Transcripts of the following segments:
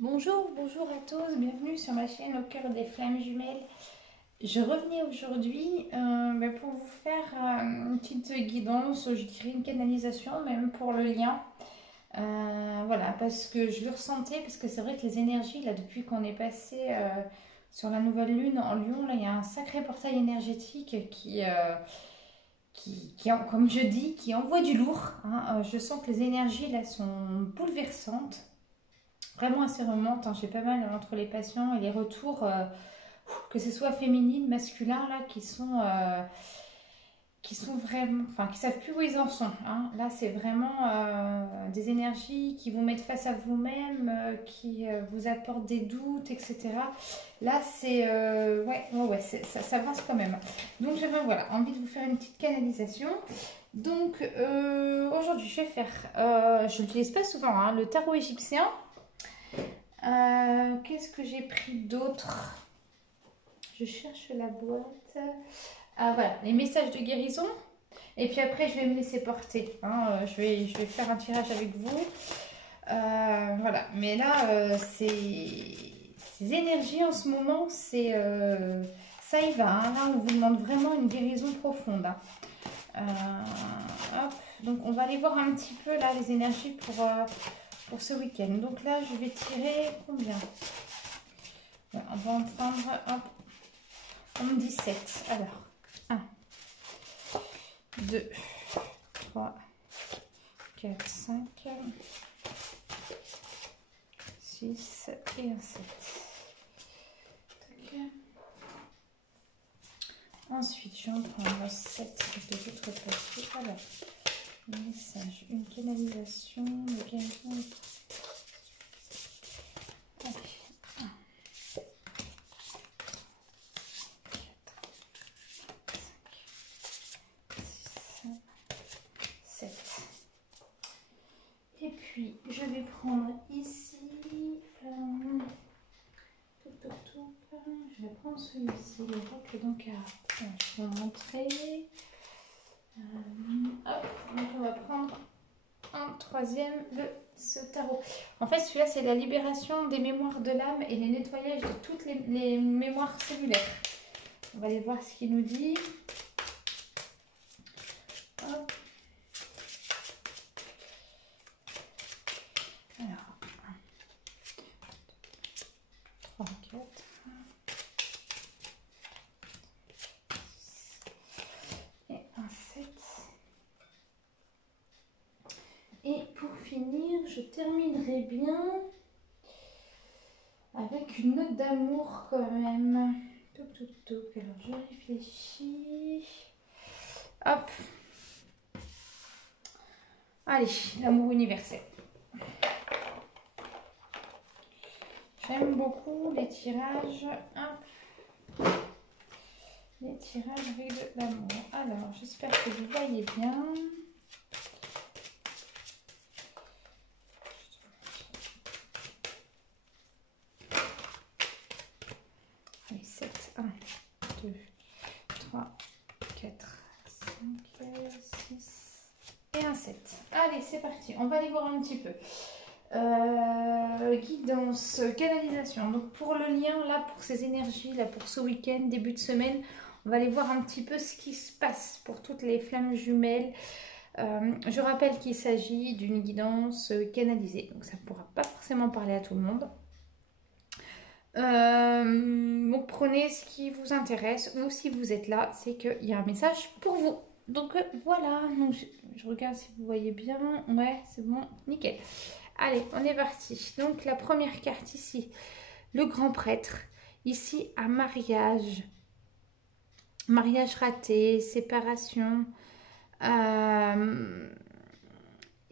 Bonjour, bonjour à tous, bienvenue sur ma chaîne Au cœur des flammes jumelles. Je revenais aujourd'hui pour vous faire une petite guidance, je dirais une canalisation même pour le lien. Voilà, parce que je le ressentais, parce que c'est vrai que les énergies, là, depuis qu'on est passé sur la nouvelle lune en Lion, là, il y a un sacré portail énergétique comme je dis, qui envoie du lourd, hein. Je sens que les énergies, là, sont bouleversantes. Vraiment assez remonte, hein. J'ai pas mal entre les patients et les retours, que ce soit féminine, masculin, là, qui sont vraiment, enfin, qui savent plus où ils en sont, hein. Là, c'est vraiment des énergies qui vous mettent face à vous-même, qui vous apportent des doutes, etc. Là, c'est, ouais, ça avance quand même. Donc, j'avais, voilà, envie de vous faire une petite canalisation. Donc, aujourd'hui, je vais faire, je ne l'utilise pas souvent, hein, le tarot égyptien. Qu'est-ce que j'ai pris d'autre? Je cherche la boîte. Ah voilà, les messages de guérison. Et puis après, je vais me laisser porter, hein. Je vais faire un tirage avec vous. Voilà, mais là, ces énergies en ce moment, ça y va, hein. Là, on vous demande vraiment une guérison profonde, hein. Hop, donc on va aller voir un petit peu là les énergies pour ce week-end. Donc là, je vais tirer combien? Ouais, on va en prendre, hop, on me dit 7. Alors, un, 2, 3, 4, 5, 6 et un 7. Ensuite, je vais en prendre 7 de l'autre côté. Alors, un message, une canalisation, le guérison. Allez, 7. Et puis, je vais prendre ici. Je vais prendre celui-ci, le roc d'Ankara. Je vais vous montrer. Hop, donc on va prendre un troisième de ce tarot. En fait, celui-là, c'est la libération des mémoires de l'âme et le nettoyage de toutes les mémoires cellulaires. On va aller voir ce qu'il nous dit. Hop. Alors, 3, 4. Et un 7. Et pour finir, je terminerai bien avec une note d'amour quand même. Alors je réfléchis. Hop. Allez, l'amour universel. J'aime beaucoup les tirages. Hop. Les tirages avec de l'amour. Alors, j'espère que vous voyez bien. Allez, 7. 1, 2, 3, 4, 5, 6 et un 7. Allez, c'est parti. On va aller voir un petit peu. Guidance, canalisation. Donc pour le lien, là, pour ces énergies, là, pour ce week-end, début de semaine, on va aller voir un petit peu ce qui se passe pour toutes les flammes jumelles. Je rappelle qu'il s'agit d'une guidance canalisée, donc ça ne pourra pas forcément parler à tout le monde. Donc prenez ce qui vous intéresse, ou si vous êtes là, c'est qu'il y a un message pour vous. Donc voilà, donc, je regarde si vous voyez bien. Ouais, c'est bon, nickel. Allez, on est parti. Donc la première carte ici, le grand prêtre. Ici, un mariage. Mariage raté, séparation.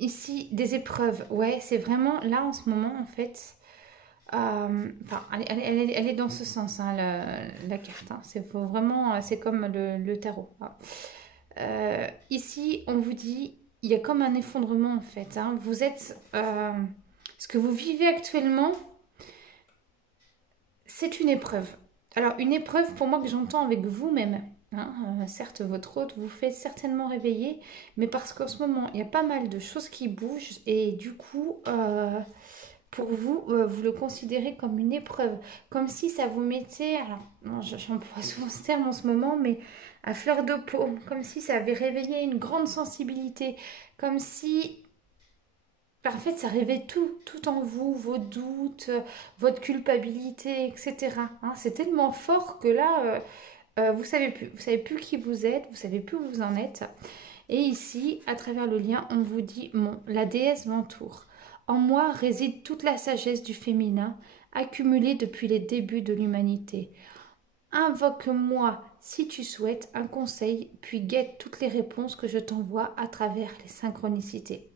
Ici, des épreuves. Ouais, c'est vraiment là en ce moment en fait. Enfin, elle est dans ce sens, hein, la carte, hein. C'est vraiment, c'est comme le tarot, hein. Ici, on vous dit, il y a comme un effondrement en fait, hein. Vous êtes, ce que vous vivez actuellement, c'est une épreuve. Alors, une épreuve pour moi que j'entends avec vous-même, hein. Certes, votre hôte vous fait certainement réveiller, mais parce qu'en ce moment, il y a pas mal de choses qui bougent et du coup, pour vous, vous le considérez comme une épreuve, comme si ça vous mettait, alors non, j'emploie souvent ce terme en ce moment, mais à fleur de peau, comme si ça avait réveillé une grande sensibilité, comme si, en fait, ça réveillait tout en vous, vos doutes, votre culpabilité, etc. Hein, c'est tellement fort que là, vous savez plus qui vous êtes, vous savez plus où vous en êtes. Et ici, à travers le lien, on vous dit, la déesse m'entoure. En moi réside toute la sagesse du féminin, accumulée depuis les débuts de l'humanité. Invoque-moi si tu souhaites un conseil, puis guette toutes les réponses que je t'envoie à travers les synchronicités.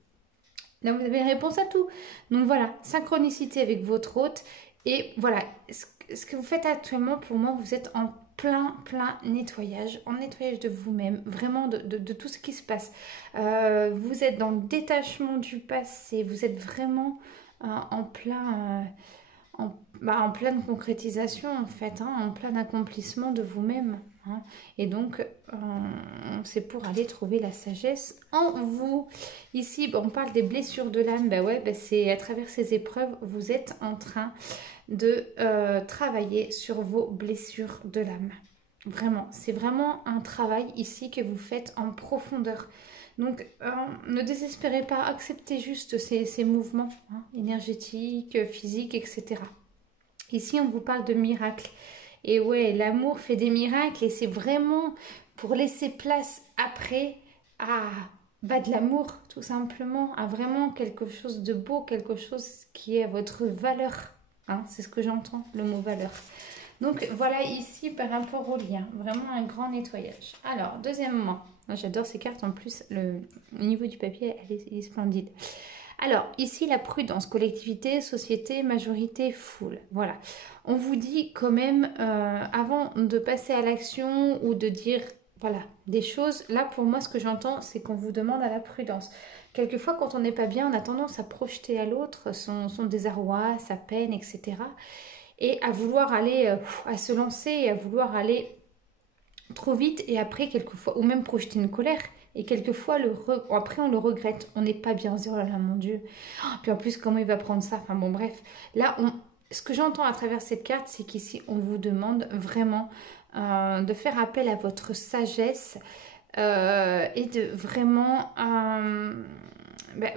Là, vous avez une réponse à tout. Donc voilà, synchronicité avec votre hôte. Et voilà, ce que vous faites actuellement, pour moi, vous êtes en plein nettoyage, en nettoyage de vous-même, vraiment de tout ce qui se passe. Vous êtes dans le détachement du passé, vous êtes vraiment en plein... en pleine concrétisation en fait, hein, en plein accomplissement de vous-même. Hein. Et donc, c'est pour aller trouver la sagesse en vous. Ici, on parle des blessures de l'âme. Ben ouais, c'est à travers ces épreuves, vous êtes en train de travailler sur vos blessures de l'âme. Vraiment, c'est vraiment un travail ici que vous faites en profondeur. Donc, ne désespérez pas, acceptez juste ces mouvements hein, énergétiques, physiques, etc. Ici, on vous parle de miracles. Et ouais, l'amour fait des miracles et c'est vraiment pour laisser place après à de l'amour, tout simplement, à vraiment quelque chose de beau, quelque chose qui est à votre valeur. Hein, c'est ce que j'entends, le mot valeur. Donc voilà ici par rapport au lien, vraiment un grand nettoyage. Alors, deuxièmement, j'adore ces cartes en plus, le niveau du papier, il est splendide. Alors, ici, la prudence, collectivité, société, majorité, foule. Voilà. On vous dit quand même, avant de passer à l'action ou de dire, voilà, des choses, là, pour moi, ce que j'entends, c'est qu'on vous demande à la prudence. Quelquefois, quand on n'est pas bien, on a tendance à projeter à l'autre son désarroi, sa peine, etc. Et à vouloir aller, à se lancer et à vouloir aller trop vite et après, quelquefois, ou même projeter une colère. Et quelquefois, après, on le regrette. On n'est pas bien. On se dit, oh là là, mon Dieu. Puis en plus, comment il va prendre ça? Enfin bon, bref. Là, ce que j'entends à travers cette carte, c'est qu'ici, on vous demande vraiment de faire appel à votre sagesse et de vraiment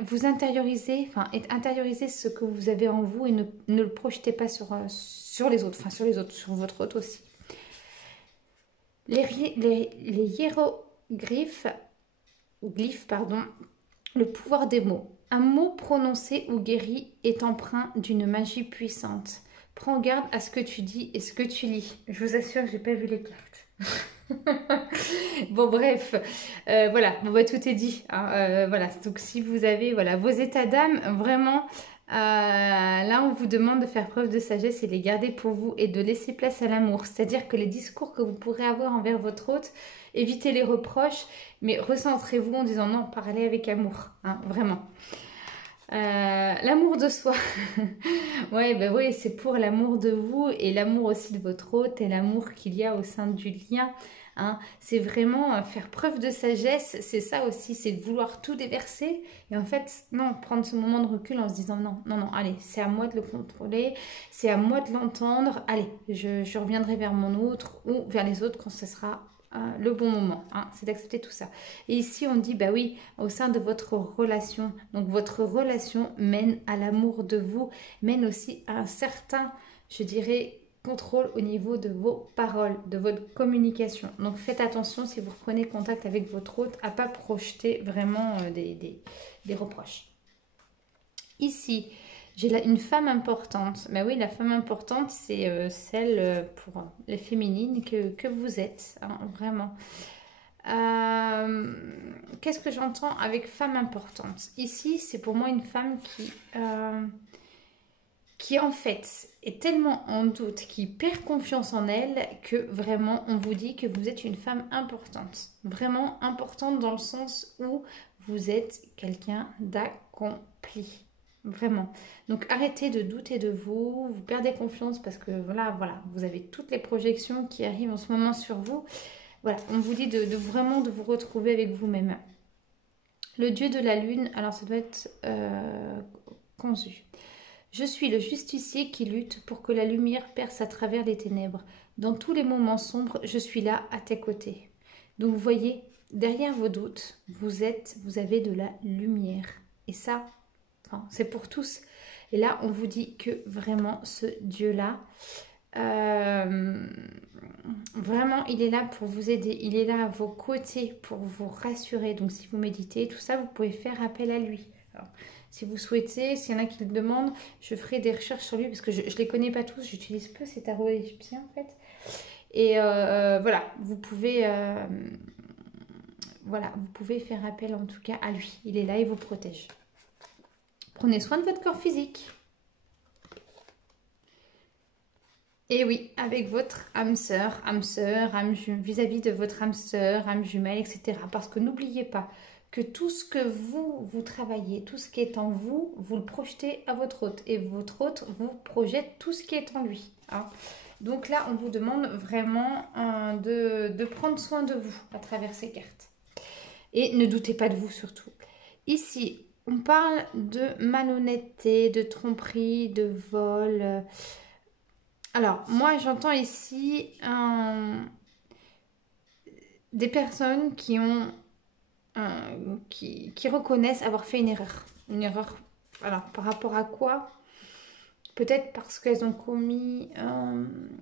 vous intérioriser, intérioriser ce que vous avez en vous et ne le projetez pas sur les autres, sur votre autre aussi. Les hiéroglyphes, le pouvoir des mots. Un mot prononcé ou guéri est empreint d'une magie puissante. Prends garde à ce que tu dis et ce que tu lis. Je vous assure que j'ai pas vu les cartes. Bon bref, voilà, tout est dit. Hein, voilà, donc si vous avez vos états d'âme, vraiment, là on vous demande de faire preuve de sagesse et de les garder pour vous et de laisser place à l'amour. C'est-à-dire que les discours que vous pourrez avoir envers votre hôte, évitez les reproches, mais recentrez-vous en disant non, parlez avec amour, hein, vraiment. L'amour de soi. Oui, c'est pour l'amour de vous et l'amour aussi de votre hôte et l'amour qu'il y a au sein du lien. Hein. C'est vraiment faire preuve de sagesse, c'est ça aussi, c'est de vouloir tout déverser et en fait, non, prendre ce moment de recul en se disant non, allez, c'est à moi de le contrôler, c'est à moi de l'entendre, allez, je reviendrai vers mon autre ou vers les autres quand ce sera le bon moment, hein, c'est d'accepter tout ça. Et ici, on dit, oui, au sein de votre relation, donc votre relation mène à l'amour de vous, mène aussi à un certain, je dirais, contrôle au niveau de vos paroles, de votre communication. Donc faites attention si vous reprenez contact avec votre hôte à ne pas projeter vraiment des reproches. Ici, j'ai une femme importante. Oui, la femme importante, c'est celle pour les féminines que vous êtes, hein, vraiment. Qu'est-ce que j'entends avec femme importante? Ici, c'est pour moi une femme qui en fait est tellement en doute, qui perd confiance en elle, que vraiment on vous dit que vous êtes une femme importante. Vraiment importante dans le sens où vous êtes quelqu'un d'accompli. Vraiment. Donc arrêtez de douter de vous, vous perdez confiance parce que voilà, vous avez toutes les projections qui arrivent en ce moment sur vous. Voilà, on vous dit vraiment de vous retrouver avec vous-même. Le dieu de la lune, alors ça doit être Khonsu. Je suis le justicier qui lutte pour que la lumière perce à travers les ténèbres. Dans tous les moments sombres, je suis là à tes côtés. Donc vous voyez, derrière vos doutes, vous avez de la lumière. Et ça, enfin, c'est pour tous. Et là, on vous dit que vraiment, ce Dieu-là, vraiment, il est là pour vous aider. Il est là à vos côtés pour vous rassurer. Donc, si vous méditez, tout ça, vous pouvez faire appel à lui. Alors, si vous souhaitez, s'il y en a qui le demandent, je ferai des recherches sur lui parce que je ne les connais pas tous. J'utilise peu ces tarots égyptiens, en fait. Et voilà, vous pouvez... voilà, vous pouvez faire appel en tout cas à lui. Il est là, il vous protège. Prenez soin de votre corps physique. Et oui, avec votre âme sœur, vis-à-vis de votre âme sœur, âme jumelle, etc. Parce que n'oubliez pas que tout ce que vous travaillez, tout ce qui est en vous, vous le projetez à votre hôte. Et votre hôte vous projette tout ce qui est en lui. Hein. Donc là, on vous demande vraiment de prendre soin de vous à travers ces cartes. Et ne doutez pas de vous surtout. Ici, on parle de malhonnêteté, de tromperie, de vol. Alors, moi, j'entends ici des personnes qui ont qui reconnaissent avoir fait une erreur. Une erreur, alors, par rapport à quoi? Peut-être parce qu'elles ont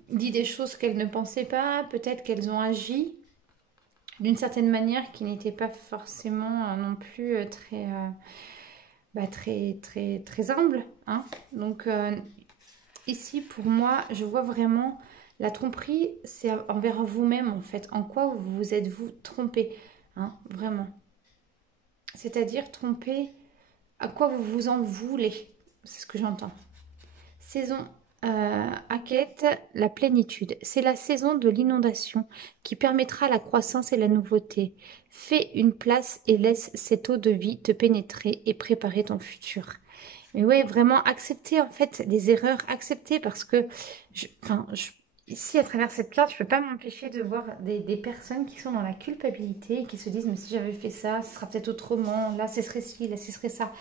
dit des choses qu'elles ne pensaient pas, peut-être qu'elles ont agi d'une certaine manière qui n'était pas forcément non plus très humble. Hein. Donc, ici, pour moi, je vois vraiment la tromperie, c'est envers vous-même, en fait. En quoi vous êtes-vous trompé, hein, vraiment. C'est-à-dire tromper, à quoi vous vous en voulez. C'est ce que j'entends. Saison Akhlet, la plénitude. C'est la saison de l'inondation qui permettra la croissance et la nouveauté. Fais une place et laisse cette eau de vie te pénétrer et préparer ton futur. Mais ouais, vraiment accepter en fait les erreurs, accepter parce que ici à travers cette carte, je ne peux pas m'empêcher de voir des personnes qui sont dans la culpabilité et qui se disent mais si j'avais fait ça, ce sera peut-être autrement, là ce serait ci, là ce serait ça.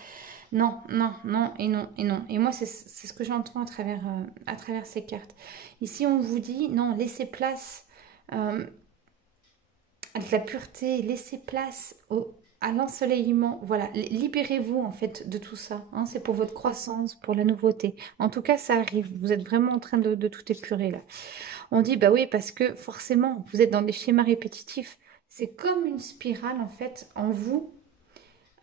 Non, non, non et non et non. Et moi c'est ce que j'entends à travers ces cartes. Ici on vous dit non, laissez place à de la pureté, laissez place à l'ensoleillement, voilà, libérez-vous en fait de tout ça, hein. C'est pour votre croissance, pour la nouveauté. En tout cas, ça arrive, vous êtes vraiment en train de tout épurer là. On dit, bah oui, parce que forcément, vous êtes dans des schémas répétitifs. C'est comme une spirale en fait en vous,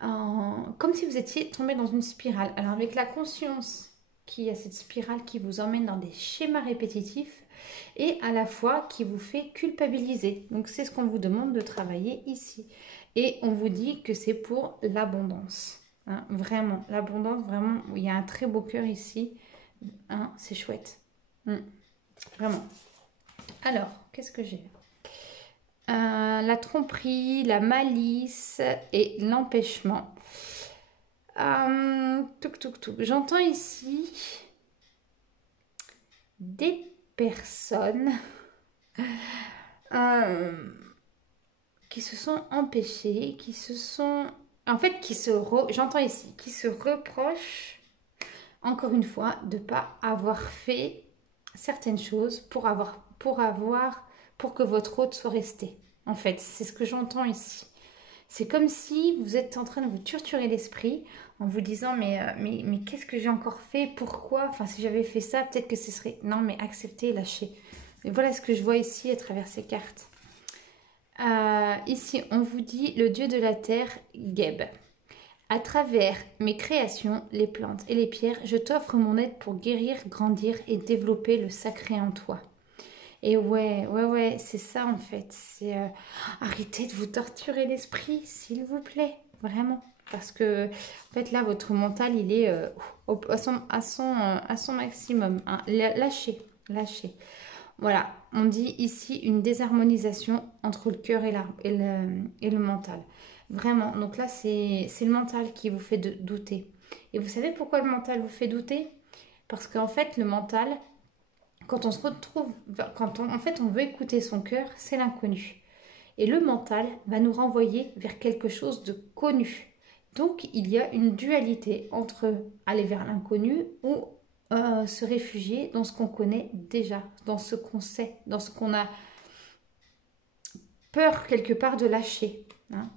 comme si vous étiez tombé dans une spirale. Alors avec la conscience qu'il y a cette spirale qui vous emmène dans des schémas répétitifs, et à la fois qui vous fait culpabiliser. Donc c'est ce qu'on vous demande de travailler ici. Et on vous dit que c'est pour l'abondance. Hein, vraiment, l'abondance, vraiment, il y a un très beau cœur ici. Hein, c'est chouette. Vraiment. Alors, qu'est-ce que j'ai? La tromperie, la malice et l'empêchement. J'entends ici des personnes qui se sont empêchées, qui se sont... En fait, j'entends ici, qui se reprochent, encore une fois, de ne pas avoir fait certaines choses pour que votre hôte soit resté. En fait, c'est ce que j'entends ici. C'est comme si vous êtes en train de vous torturer l'esprit en vous disant mais qu'est-ce que j'ai encore fait? Pourquoi? Enfin, si j'avais fait ça, peut-être que ce serait... Non, mais acceptez, lâchez. Et voilà ce que je vois ici à travers ces cartes. Ici, on vous dit le dieu de la terre, Geb. À travers mes créations, les plantes et les pierres, je t'offre mon aide pour guérir, grandir et développer le sacré en toi. Et ouais, c'est ça en fait. C'est arrêtez de vous torturer l'esprit, s'il vous plaît, vraiment. Parce que en fait là, votre mental, il est à son maximum. Hein. Lâchez. Voilà, on dit ici une désharmonisation entre le cœur et le mental. Vraiment, donc là, c'est le mental qui vous fait douter. Et vous savez pourquoi le mental vous fait douter? Parce qu'en fait, le mental, quand on se retrouve, on veut écouter son cœur, c'est l'inconnu. Et le mental va nous renvoyer vers quelque chose de connu, Donc, il y a une dualité entre aller vers l'inconnu ou se réfugier dans ce qu'on connaît déjà, dans ce qu'on sait, dans ce qu'on a peur quelque part de lâcher. Hein.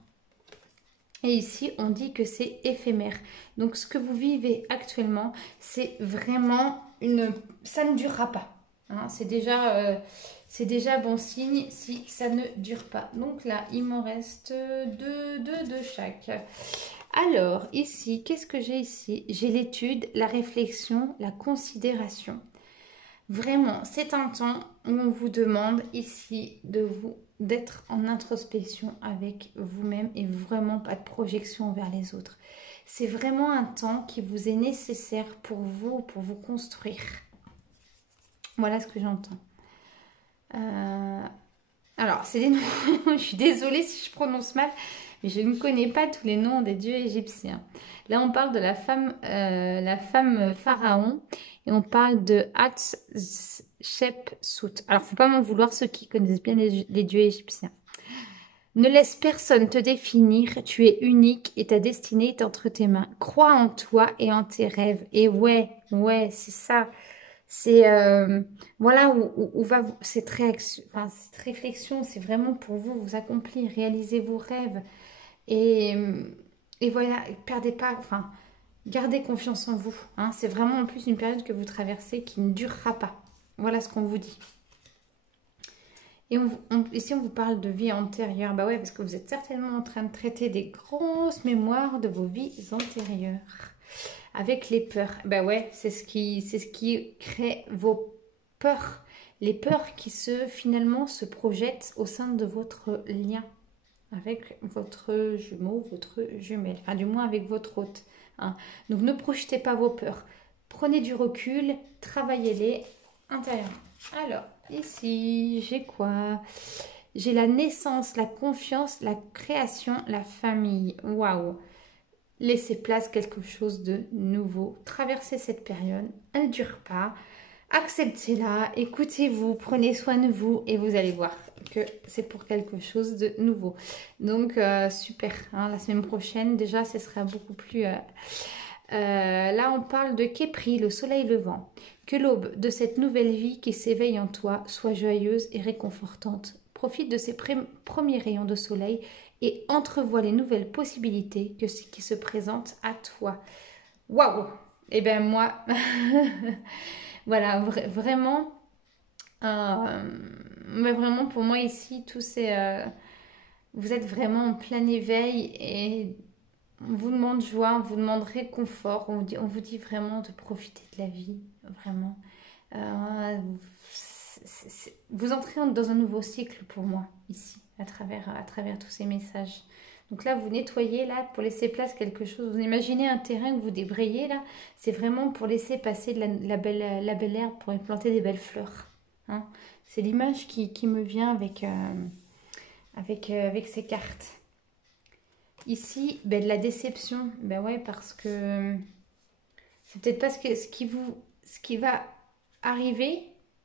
Et ici, on dit que c'est éphémère. Donc, ce que vous vivez actuellement, c'est vraiment une... Ça ne durera pas. Hein. C'est déjà bon signe si ça ne dure pas. Donc là, il m'en reste deux de chaque. Alors, ici, qu'est-ce que j'ai ici? J'ai l'étude, la réflexion, la considération. Vraiment, c'est un temps où on vous demande ici d'être en introspection avec vous-même et vraiment pas de projection vers les autres. C'est vraiment un temps qui vous est nécessaire pour vous construire. Voilà ce que j'entends. Alors, c'est des noms, je suis désolée si je prononce mal, mais je ne connais pas tous les noms des dieux égyptiens. Là, on parle de la femme pharaon et on parle de Hatshepsut. Alors, faut pas m'en vouloir ceux qui connaissent bien les dieux égyptiens. Ne laisse personne te définir, tu es unique et ta destinée est entre tes mains. Crois en toi et en tes rêves. Et ouais, c'est ça. C'est voilà où va cette réflexion, c'est vraiment pour vous accomplir, réaliser vos rêves et voilà, perdez pas, enfin gardez confiance en vous. Hein, c'est vraiment en plus une période que vous traversez qui ne durera pas. Voilà ce qu'on vous dit. Et ici on vous parle de vie antérieure, bah ouais parce que vous êtes certainement en train de traiter des grosses mémoires de vos vies antérieures. Avec les peurs, ben ouais, c'est ce qui crée vos peurs. Les peurs qui finalement se projettent au sein de votre lien avec votre jumeau, votre jumelle, enfin du moins avec votre hôte. Hein. Donc ne projetez pas vos peurs. Prenez du recul, travaillez-les intérieurement. Alors, ici, j'ai quoi? J'ai la naissance, la confiance, la création, la famille. Waouh! Laissez place à quelque chose de nouveau. Traversez cette période, elle ne dure pas. Acceptez-la, écoutez-vous, prenez soin de vous et vous allez voir que c'est pour quelque chose de nouveau. Donc, super. Hein, la semaine prochaine, déjà, ce sera beaucoup plus... là, on parle de Képri, le soleil levant. Que l'aube de cette nouvelle vie qui s'éveille en toi soit joyeuse et réconfortante. Profite de ces premiers rayons de soleil et entrevois les nouvelles possibilités qui se présentent à toi. Waouh! Eh bien moi, voilà, vraiment, mais vraiment pour moi ici, vous êtes vraiment en plein éveil et on vous demande joie, on vous demande réconfort, on vous dit vraiment de profiter de la vie, vraiment. Vous entrez dans un nouveau cycle pour moi ici, à travers tous ces messages. Donc là, vous nettoyez là pour laisser place à quelque chose. Vous imaginez un terrain que vous débrayez là, c'est vraiment pour laisser passer de la belle herbe, pour y planter des belles fleurs. Hein. C'est l'image qui me vient avec ces cartes. Ici, ben, de la déception. Ben ouais, parce que c'est peut-être pas ce qui va arriver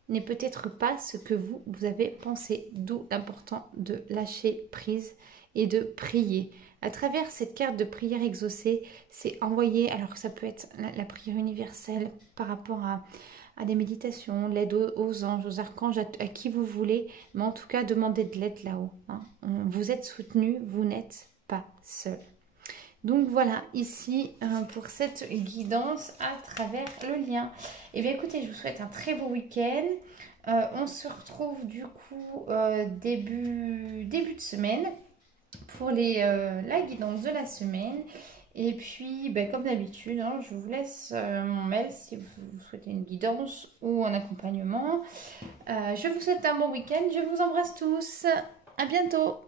n'est peut-être pas ce que vous avez pensé. D'où l'important de lâcher prise et de prier. À travers cette carte de prière exaucée, c'est envoyer, alors ça peut être la prière universelle par rapport à des méditations, l'aide aux anges, aux archanges, à qui vous voulez, mais en tout cas, demandez de l'aide là-haut. Hein. Vous êtes soutenu, vous n'êtes pas seul. Donc voilà, ici pour cette guidance à travers le lien. Et bien écoutez, je vous souhaite un très beau week-end. On se retrouve du coup début de semaine pour la guidance de la semaine. Et puis, ben, comme d'habitude, hein, je vous laisse mon mail si vous souhaitez une guidance ou un accompagnement. Je vous souhaite un bon week-end. Je vous embrasse tous. À bientôt.